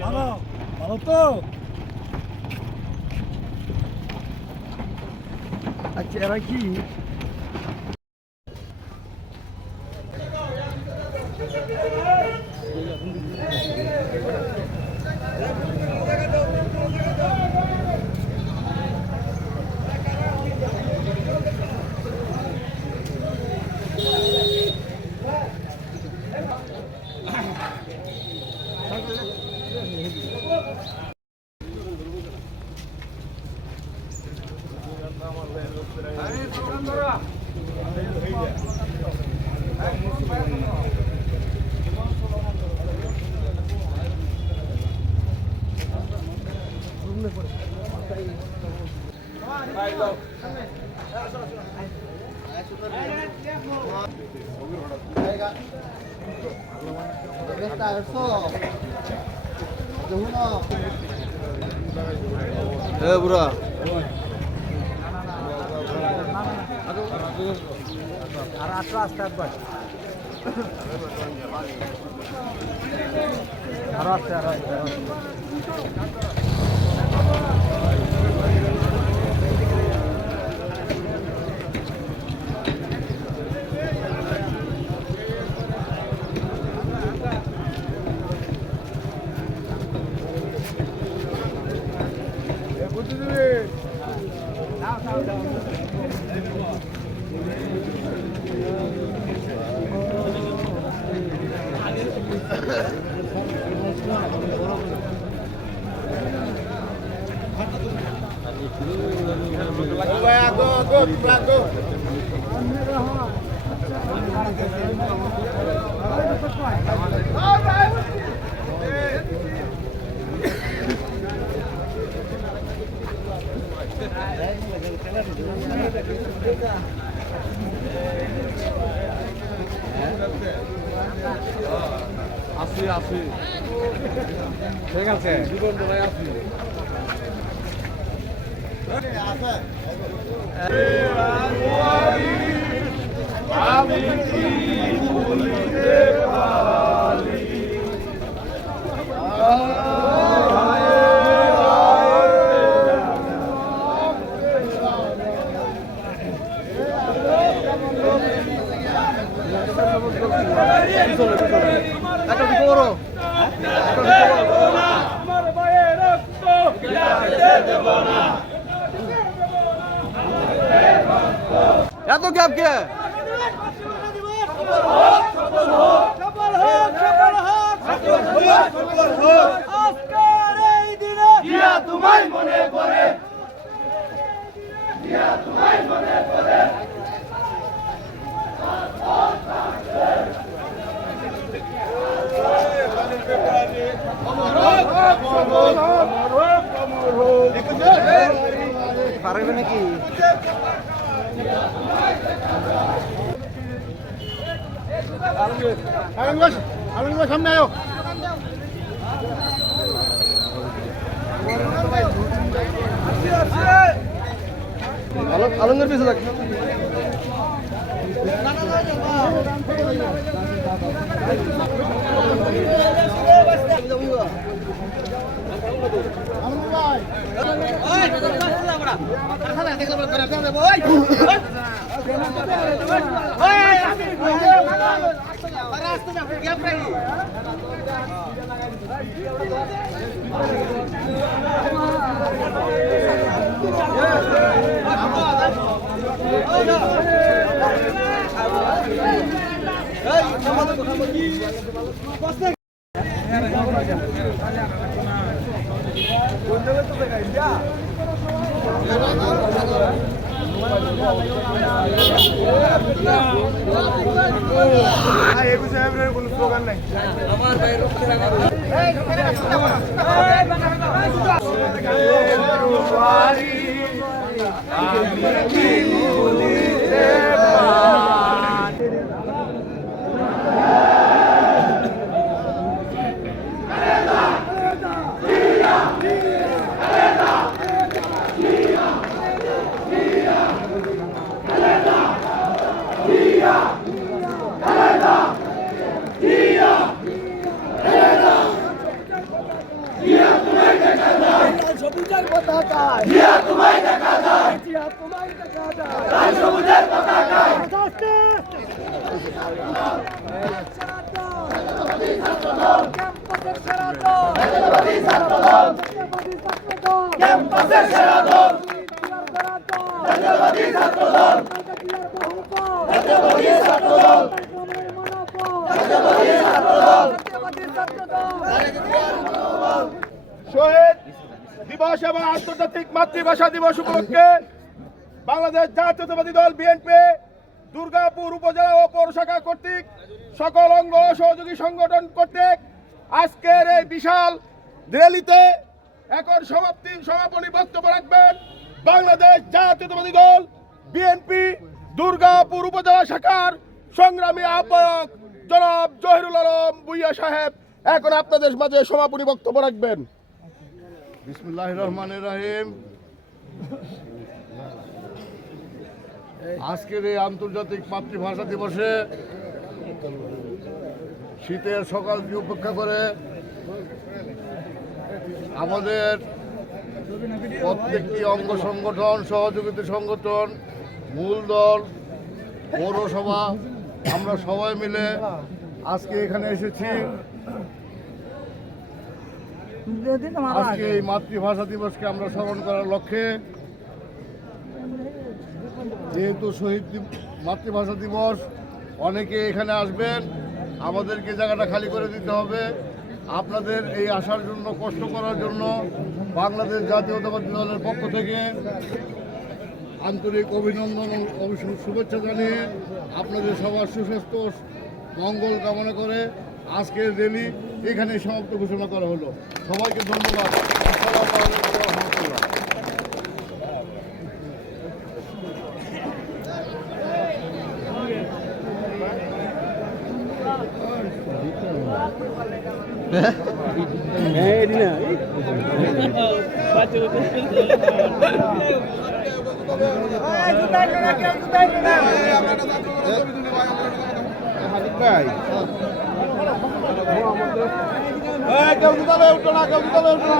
ভালো ভালো তো আচ্ছা এরা কি বুড়া আর আটটা আসতে একবার আরো আসতে আরো আসতে আসি আসি ঠিক আছে জীবন ভাই আসি আমি কি ভুলিতে পারি এত গ্যাপ কে তোমায় মনে পড়ে তোমায় মনে পড়ে পারবে নাকি সামনে আয়ো আলঙ্গের পিছু দেখ কোনো স্লোগান নাই জিয়া তোমায় দেখা যায়, জিয়া তোমায় দেখা যায়, লাল সবুজের পতাকায়, ক্যাম্পাসের সেরা দল, জাতীয়তাবাদী ছাত্রদল, ক্যাম্পাসের সেরা দল, জাতীয়তাবাদী ছাত্রদল, জাতীয়তাবাদী ছাত্রদল, জাতীয়তাবাদী ছাত্রদল। শহীদ দিবস এবং আন্তর্জাতিক মাতৃভাষা দিবস উপলক্ষে বাংলাদেশ জাতীয়তাবাদী দল বিএনপি দুর্গাপুর উপজেলা ও পৌর শাখা কর্তৃক সকল অঙ্গ ও সহযোগী সংগঠন কর্তৃক আজকের এই বিশাল র্যালিতে এখন সমাপনী বক্তব্য রাখবেন বাংলাদেশ জাতীয়তাবাদী দল বিএনপি দুর্গাপুর উপজেলা শাখার সংগ্রামী আহ্বায়ক জনাব জহিরুল আলম ভূঁইয়া সাহেব এখন আপনাদের মাঝে সমাপনী বক্তব্য রাখবেন। বিসমিল্লাহির রহমানির রহিম। আজকের এই আন্তর্জাতিক মাতৃভাষা দিবসে শীতের সকালকে উপেক্ষা করে আমাদের প্রত্যেকটি অঙ্গ সংগঠন, সহযোগিতা সংগঠন, মূল দল, পৌরসভা আমরা সবাই মিলে আজকে এখানে এসেছি। আজকে এই মাতৃভাষা দিবসকে আমরা স্মরণ করার লক্ষ্যে, যেহেতু মাতৃভাষা দিবস, অনেকে এখানে আসবেন, আমাদেরকে জায়গাটা খালি করে দিতে হবে। আপনাদের এই আসার জন্য, কষ্ট করার জন্য বাংলাদেশ জাতীয়তাবাদী দলের পক্ষ থেকে আন্তরিক অভিনন্দন ও শুভেচ্ছা জানিয়ে আপনাদের সবার সুস্বাস্থ্য মঙ্গল কামনা করে আজকের র্যালি এখানে সমাপ্ত ঘোষণা করা হলো। সবাইকে ধন্যবাদ। আসসালামু আলাইকুম ওয়া রাহমাতুল্লাহ। কেউ দিতে হবে, উঠো না, কেউ দিতে হবে, উঠো না।